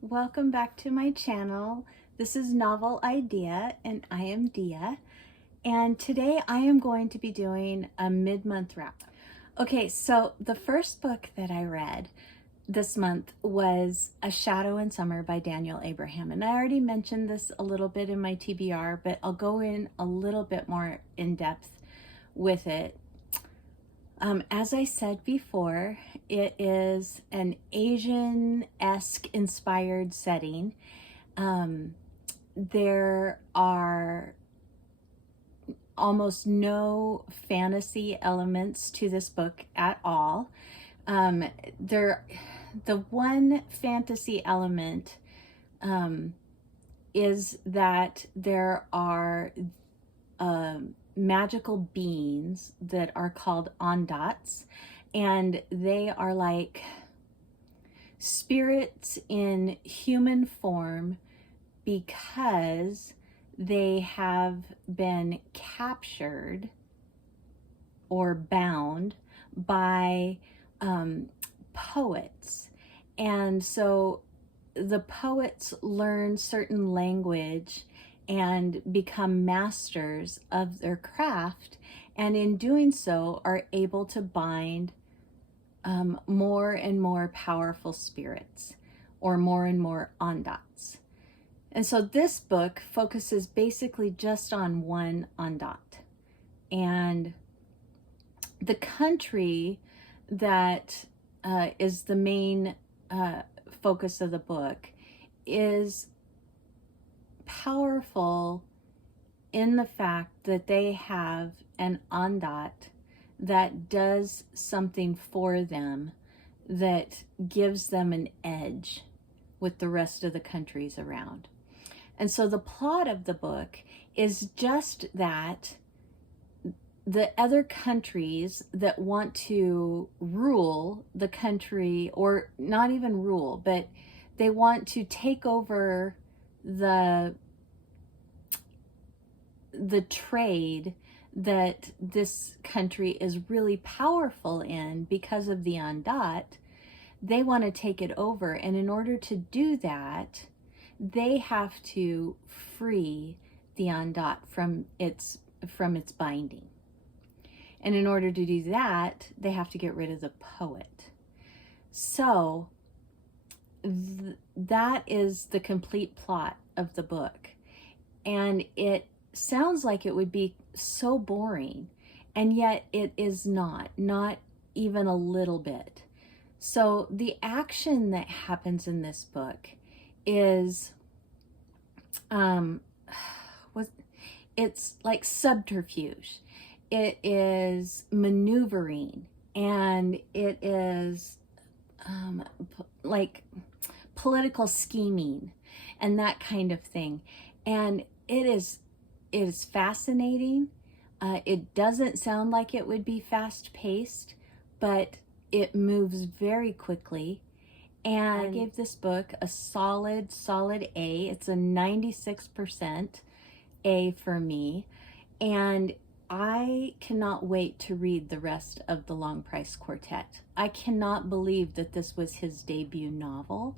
Welcome back to my channel. This is Novel Idea and I am Dia. And today I am going to be doing a mid-month wrap. Okay, so the first book that I read this month was A Shadow in Summer by Daniel Abraham. And I already mentioned this a little bit in my TBR, but I'll go in a little bit more in depth with it. As I said before, it is an Asian-esque inspired setting. There are almost no fantasy elements to this book at all. The one fantasy element is that there are magical beings that are called ondats, and they are like spirits in human form because they have been captured or bound by poets. And so the poets learn certain language and become masters of their craft, and in doing so are able to bind more and more powerful spirits, or more and more ondats. And so this book focuses basically just on one ondat. And the country that is the main focus of the book is powerful in the fact that they have an ondat that does something for them that gives them an edge with the rest of the countries around. And so the plot of the book is just that the other countries that want to rule the country, or not even rule, but they want to take over the trade that this country is really powerful in because of the ondat. They want to take it over, and in order to do that, they have to free the ondat from its binding. And in order to do that, they have to get rid of the poet. So that is the complete plot of the book. And it sounds like it would be so boring, and yet it is not even a little bit. So the action that happens in this book is it's like subterfuge. It is maneuvering, and it is like political scheming and that kind of thing. And it is fascinating. It doesn't sound like it would be fast-paced, but it moves very quickly. And I gave this book a solid A. It's a 96% A for me. And I cannot wait to read the rest of the Long Price Quartet. I cannot believe that this was his debut novel.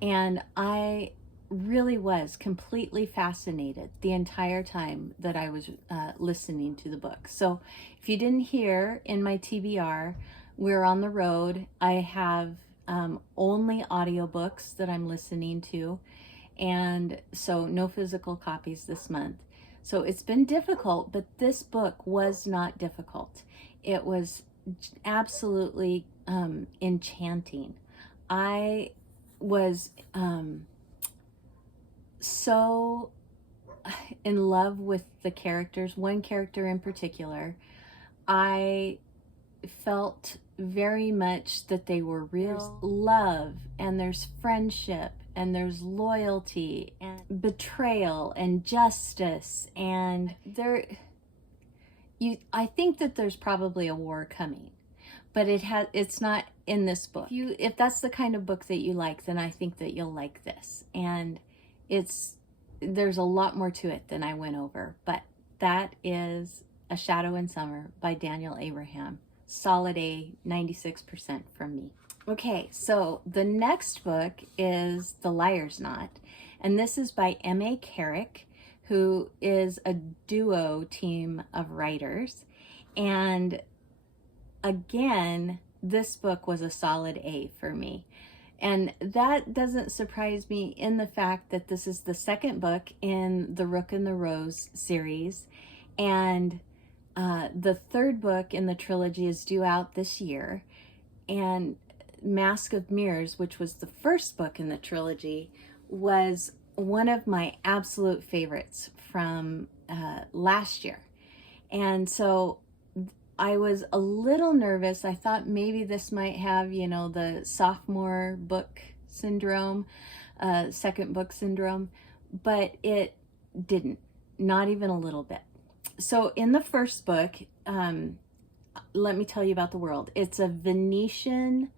And I really was completely fascinated the entire time that I was listening to the book. So if you didn't hear in my TBR, we're on the road. I have only audiobooks that I'm listening to, and so no physical copies this month. So it's been difficult, but this book was not difficult. It was absolutely enchanting. I was so in love with the characters. One character in particular, I felt very much that they were real. There's love, and there's friendship, and there's loyalty, and betrayal, and justice, and I think that there's probably a war coming, but it's not in this book. If that's the kind of book that you like, then I think that you'll like this. And there's a lot more to it than I went over, but that is A Shadow in Summer by Daniel Abraham. Solid A, 96% from me. Okay, so the next book is The Liar's Knot, and this is by M.A. Carrick, who is a duo team of writers. And again, this book was a solid A for me. And that doesn't surprise me in the fact that this is the second book in the Rook and the Rose series. And the third book in the trilogy is due out this year. And Mask of Mirrors, which was the first book in the trilogy, was one of my absolute favorites from last year. And so I was a little nervous. I thought maybe this might have, you know, the sophomore book syndrome, second book syndrome, but it didn't, not even a little bit. So in the first book, let me tell you about the world. It's a Venetian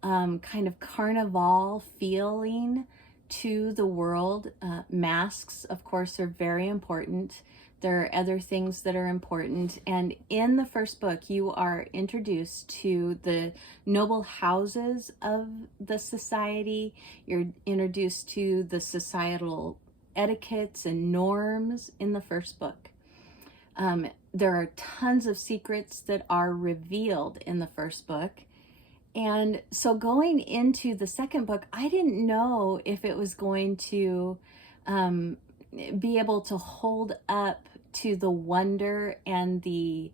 kind of carnival feeling to the world. Masks, of course, are very important. There are other things that are important. And in the first book, you are introduced to the noble houses of the society. You're introduced to the societal etiquettes and norms in the first book. There are tons of secrets that are revealed in the first book. And so going into the second book, I didn't know if it was going to be able to hold up to the wonder and the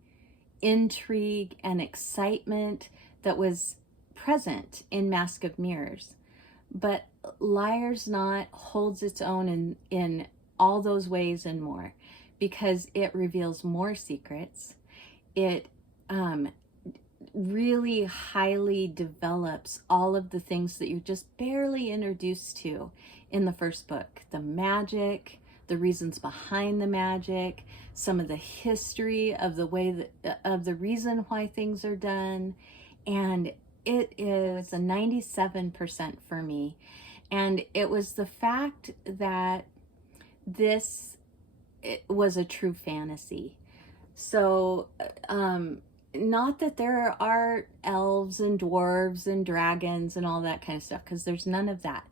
intrigue and excitement that was present in Mask of Mirrors. But Liar's Knot holds its own in all those ways and more, because it reveals more secrets. It really highly develops all of the things that you're just barely introduced to in the first book. The magic, the reasons behind the magic, some of the history of the way that, of the reason why things are done. And it is a 97% for me. And it was the fact that this was a true fantasy. So, not that there are elves and dwarves and dragons and all that kind of stuff, because there's none of that.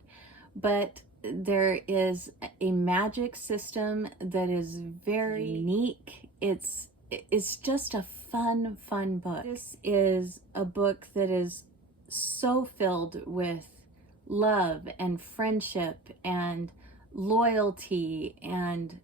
But there is a magic system that is very unique. It's just a fun book. This is a book that is so filled with love and friendship and loyalty and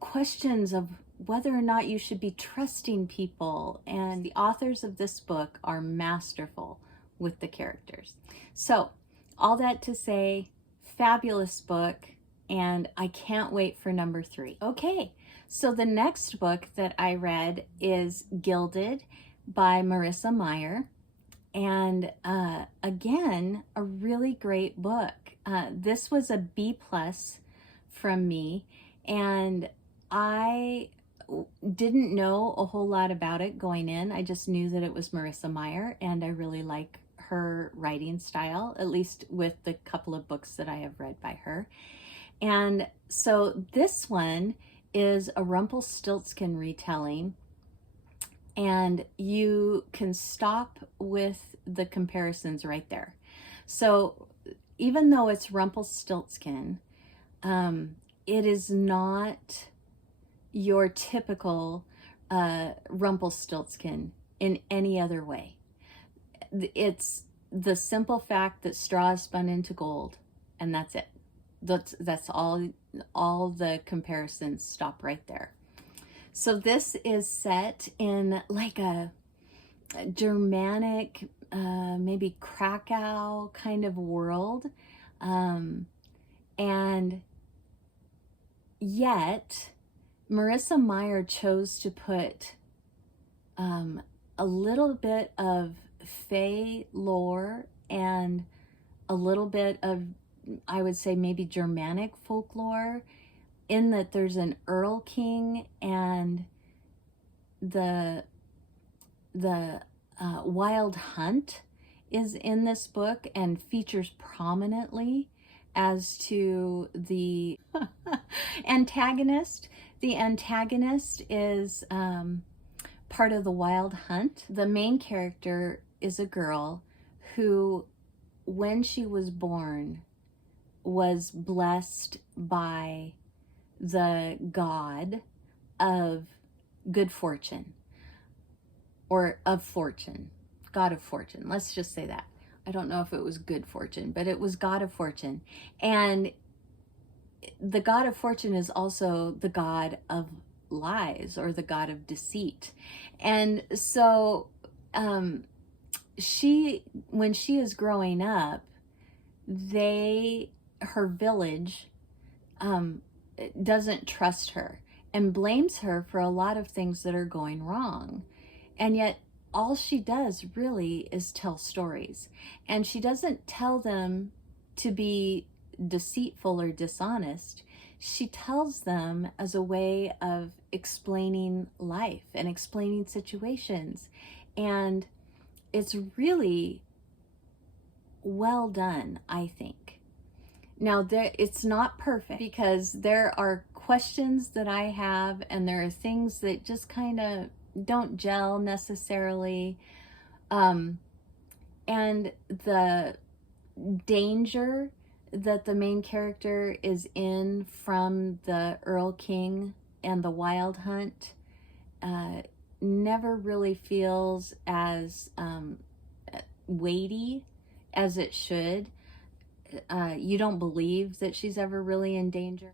questions of whether or not you should be trusting people. And the authors of this book are masterful with the characters. So all that to say, fabulous book, and I can't wait for number 3. Okay, so the next book that I read is Gilded by Marissa Meyer. And again, a really great book. This was a B+ from me, and I didn't know a whole lot about it going in. I just knew that it was Marissa Meyer, and I really like her writing style, at least with the couple of books that I have read by her. And so this one is a Rumpelstiltskin retelling, and you can stop with the comparisons right there. So even though it's Rumpelstiltskin, it is not your typical Rumpelstiltskin in any other way. It's the simple fact that straw is spun into gold, and that's it. That's all the comparisons stop right there. So this is set in like a Germanic, maybe Krakow kind of world. And yet Marissa Meyer chose to put a little bit of Fae lore and a little bit of, I would say, maybe Germanic folklore, in that there's an Earl King, and the Wild Hunt is in this book and features prominently as to the antagonist. The antagonist is part of the Wild Hunt. The main character is a girl who, when she was born, was blessed by the god of good fortune, or of fortune, god of fortune. Let's just say that. I don't know if it was good fortune, but it was god of fortune. And the god of fortune is also the god of lies, or the god of deceit. And so when she is growing up, her village doesn't trust her and blames her for a lot of things that are going wrong. And yet all she does really is tell stories. And she doesn't tell them to be deceitful or dishonest. She tells them as a way of explaining life and explaining situations. And it's really well done, I think. Now, it's not perfect, because there are questions that I have, and there are things that just kind of don't gel necessarily. And the danger that the main character is in from the Earl King and the Wild Hunt never really feels as weighty as it should. You don't believe that she's ever really in danger.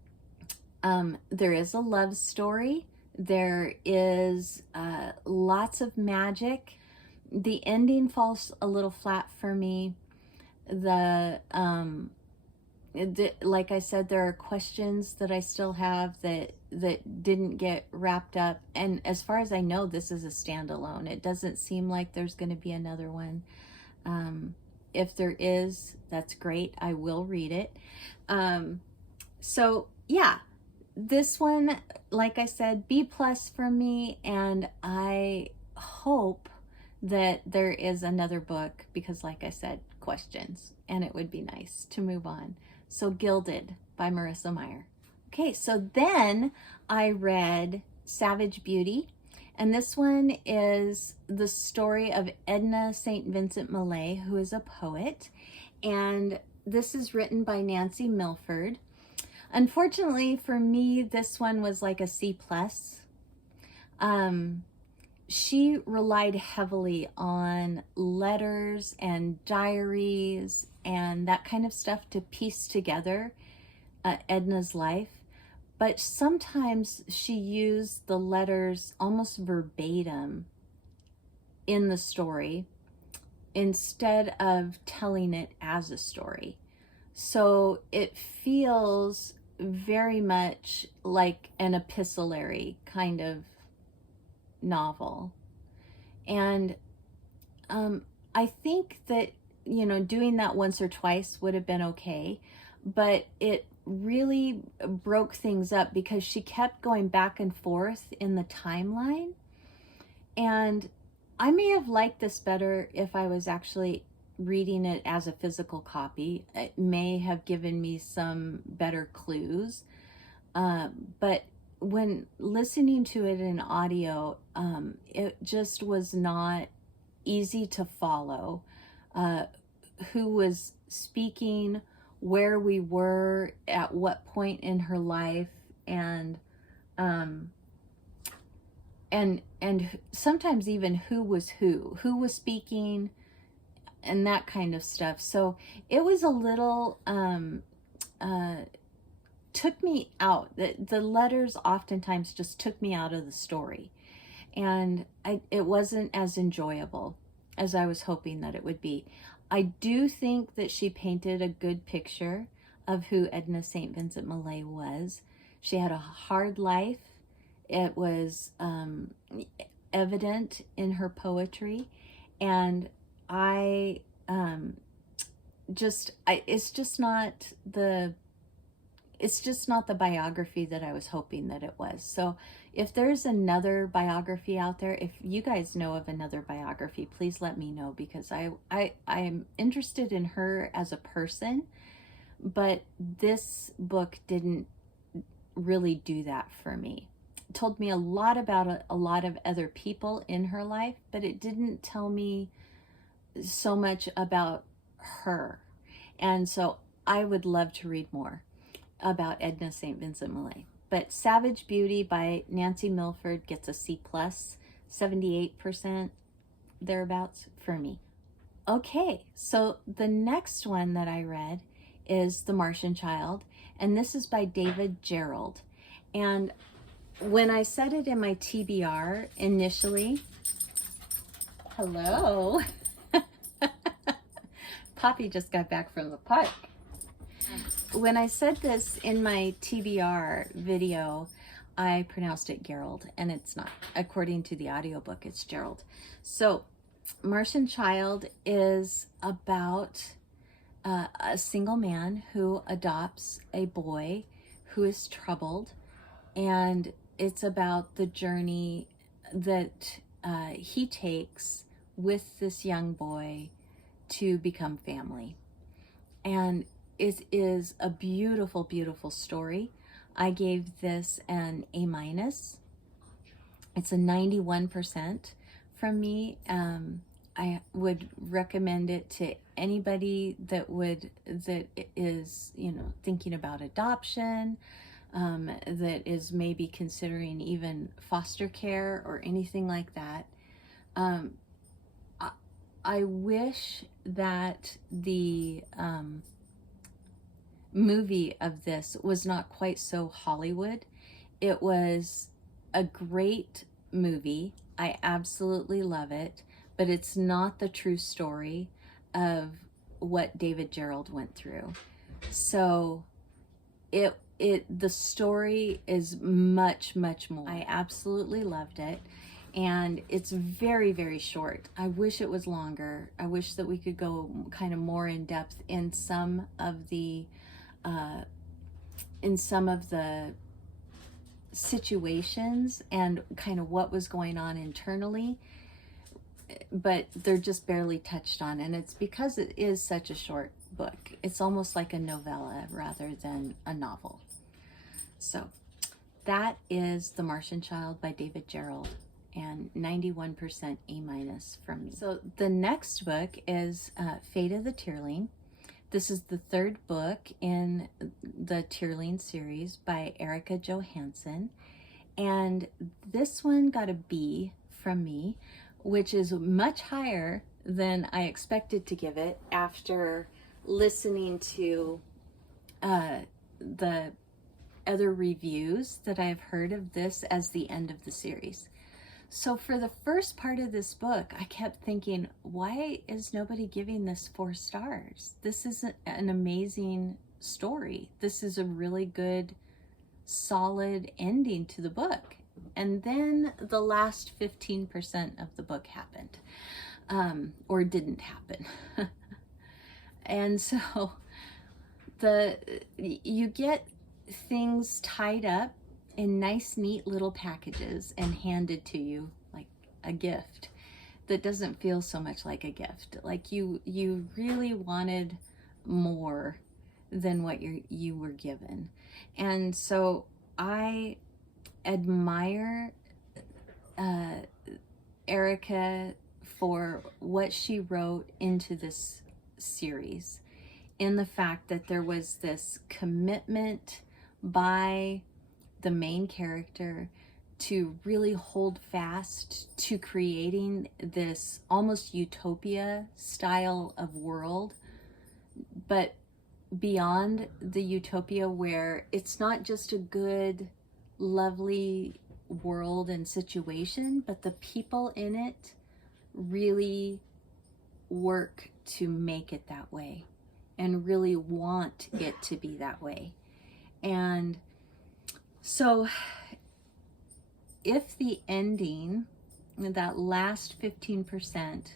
There is a love story. There is lots of magic. The ending falls a little flat for me. Like I said, there are questions that I still have that didn't get wrapped up. And as far as I know, this is a standalone. It doesn't seem like there's going to be another one. If there is, that's great. I will read it. So yeah, this one, like I said, B+ from me, and I hope that there is another book, because like I said, questions, and it would be nice to move on. So Gilded by Marissa Meyer. Okay, so then I read Savage Beauty, and this one is the story of Edna St. Vincent Millay, who is a poet, and this is written by Nancy Milford. Unfortunately for me, this one was like a C+. She relied heavily on letters and diaries and that kind of stuff to piece together Edna's life. But sometimes she used the letters almost verbatim in the story instead of telling it as a story. So it feels very much like an epistolary kind of novel. And I think that, doing that once or twice would have been okay, but it really broke things up because she kept going back and forth in the timeline. And I may have liked this better if I was actually reading it as a physical copy. It may have given me some better clues. But when listening to it in audio, it just was not easy to follow. Who was speaking, where we were, at what point in her life, and sometimes even who was speaking, and that kind of stuff. So it was a little took me out. The letters oftentimes just took me out of the story, and it wasn't as enjoyable as I was hoping that it would be. I do think that she painted a good picture of who Edna St. Vincent Millay was. She had a hard life. It was evident in her poetry, and it's just not the biography that I was hoping that it was. So if there's another biography out there, if you guys know of another biography, please let me know, because I'm interested in her as a person, but this book didn't really do that for me. It told me a lot about a lot of other people in her life, but it didn't tell me so much about her. And so I would love to read more about Edna St. Vincent Millay. But Savage Beauty by Nancy Milford gets a C+, 78% thereabouts for me. Okay, so the next one that I read is The Martian Child, and this is by David Gerald. And when I said it in my TBR initially, hello, Poppy just got back from the park. When I said this in my TBR video, I pronounced it Gerald, and it's not. According to the audiobook, it's Gerald. So Martian Child is about a single man who adopts a boy who is troubled, and it's about the journey that he takes with this young boy to become family. And it is a beautiful, beautiful story. I gave this an A-. It's a 91% from me. I would recommend it to anybody that is, thinking about adoption, that is maybe considering even foster care or anything like that. I wish that the movie of this was not quite so Hollywood. It was a great movie. I absolutely love it, but it's not the true story of what David Gerald went through. So the story is much, much more. I absolutely loved it. And it's very, very short. I wish it was longer. I wish that we could go kind of more in depth in some of the situations and kind of what was going on internally, but they're just barely touched on, and it's because it is such a short book. It's almost like a novella rather than a novel. So that is The Martian Child by David Gerald, and 91% A- from me. So the next book is Fate of the Tearling. This is the third book in the Tearling series by Erica Johansson. And this one got a B from me, which is much higher than I expected to give it after listening to the other reviews that I've heard of this as the end of the series. So for the first part of this book, I kept thinking, why is nobody giving this 4 stars? This is an amazing story. This is a really good, solid ending to the book. And then the last 15% of the book happened, or didn't happen. And so you get things tied up in nice, neat little packages and handed to you like a gift that doesn't feel so much like a gift. Like you really wanted more than what you were given. And so I admire Erica for what she wrote into this series, in the fact that there was this commitment by the main character to really hold fast to creating this almost utopia style of world, but beyond the utopia, where it's not just a good, lovely world and situation, but the people in it really work to make it that way and really want it to be that way. And so if the ending, that last 15%,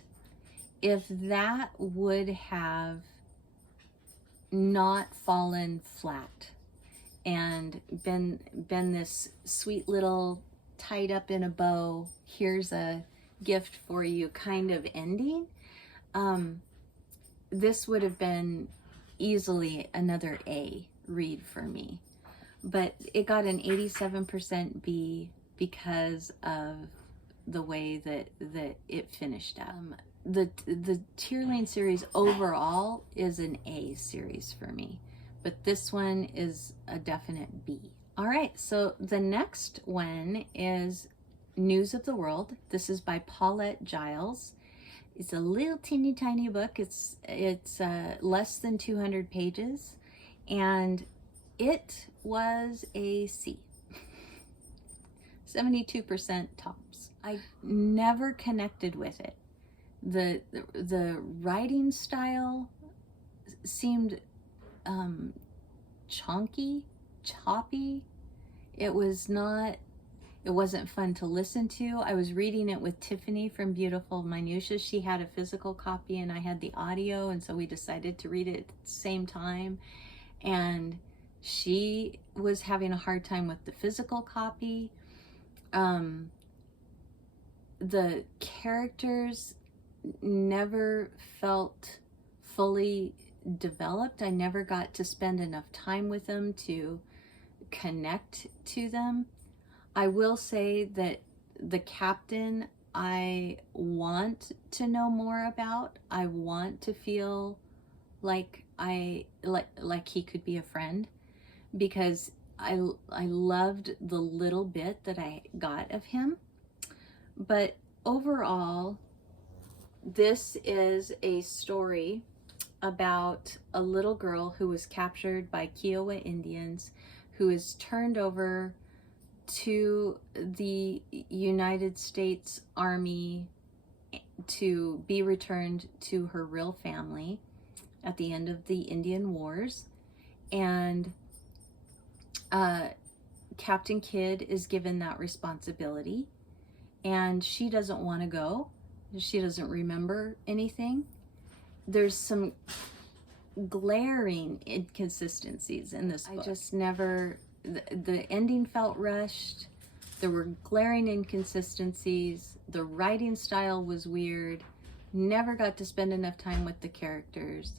if that would have not fallen flat and been this sweet little tied up in a bow, here's a gift for you kind of ending, this would have been easily another A read for me. But it got an 87% B because of the way that it finished up. The Tearling series overall is an A series for me, but this one is a definite B. All right, so the next one is News of the World. This is by Paulette Giles. It's a little teeny tiny book. It's less than 200 pages, and it was a C. 72% tops. I never connected with it. The writing style seemed chunky, choppy. It wasn't fun to listen to. I was reading it with Tiffany from Beautiful Minutia. She had a physical copy and I had the audio, and so we decided to read it at the same time. And she was having a hard time with the physical copy. The characters never felt fully developed. I never got to spend enough time with them to connect to them. I will say that the captain, I want to know more about. I want to feel like like he could be a friend, because I loved the little bit that I got of him. But overall, this is a story about a little girl who was captured by Kiowa Indians, who is turned over to the United States Army to be returned to her real family at the end of the Indian Wars. And Captain Kidd is given that responsibility, and she doesn't want to go. She doesn't remember anything. There's some glaring inconsistencies in this book. I just never, the ending felt rushed. There were glaring inconsistencies. The writing style was weird. Never got to spend enough time with the characters.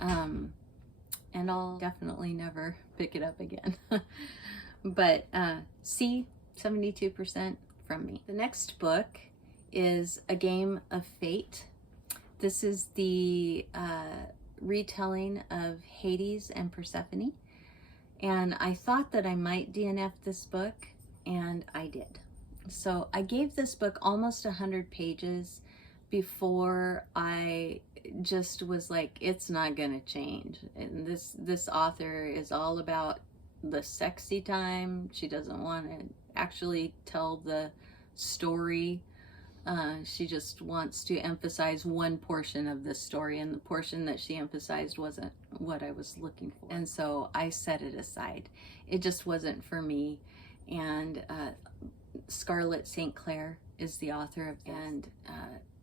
And I'll definitely never pick it up again. But C, 72% from me. The next book is A Game of Fate. This is the retelling of Hades and Persephone. And I thought that I might DNF this book, and I did. So I gave this book almost 100 pages before I just was like, it's not gonna change. And this author is all about the sexy time. She doesn't want to actually tell the story. She just wants to emphasize one portion of the story, and the portion that she emphasized wasn't what I was looking for. And so I set it aside. It just wasn't for me. And Scarlett St. Clair is the author of this. And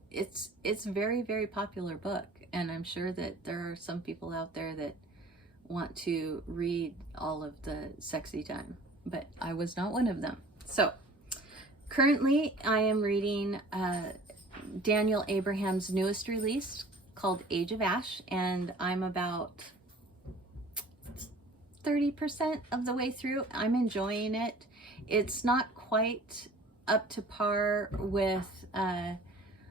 it's a very, very popular book. And I'm sure that there are some people out there that want to read all of the sexy time, but I was not one of them. So currently I am reading Daniel Abraham's newest release called Age of Ash, and I'm about 30% of the way through. I'm enjoying it. It's not quite up to par with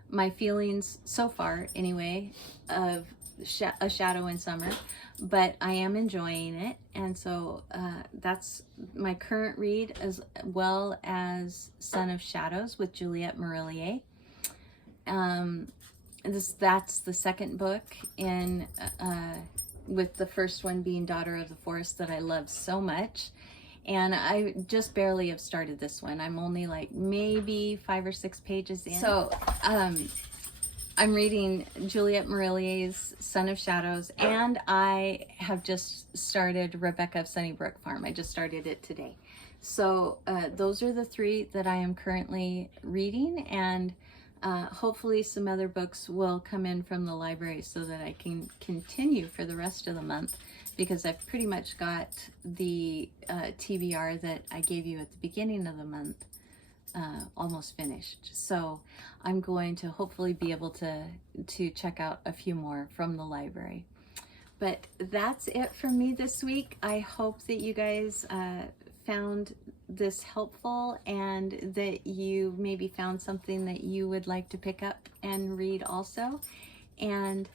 my feelings so far anyway of A Shadow in Summer, but I am enjoying it. And so that's my current read, as well as Son of Shadows with Juliette Marillier. That's the second book in with the first one being Daughter of the Forest, that I love so much. And I just barely have started this one. I'm only like maybe 5 or 6 pages in. So I'm reading Juliette Marillier's Son of Shadows, and I have just started Rebecca of Sunnybrook Farm. I just started it today. So those are the 3 that I am currently reading, and hopefully some other books will come in from the library so that I can continue for the rest of the month, because I've pretty much got the TBR that I gave you at the beginning of the month almost finished. So I'm going to hopefully be able to check out a few more from the library. But that's it from me this week. I hope that you guys found this helpful and that you maybe found something that you would like to pick up and read also. And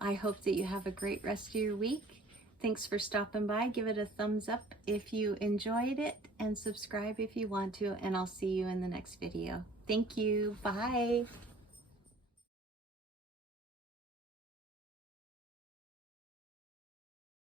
I hope that you have a great rest of your week. Thanks for stopping by. Give it a thumbs up if you enjoyed it, and subscribe if you want to, and I'll see you in the next video. Thank you. Bye.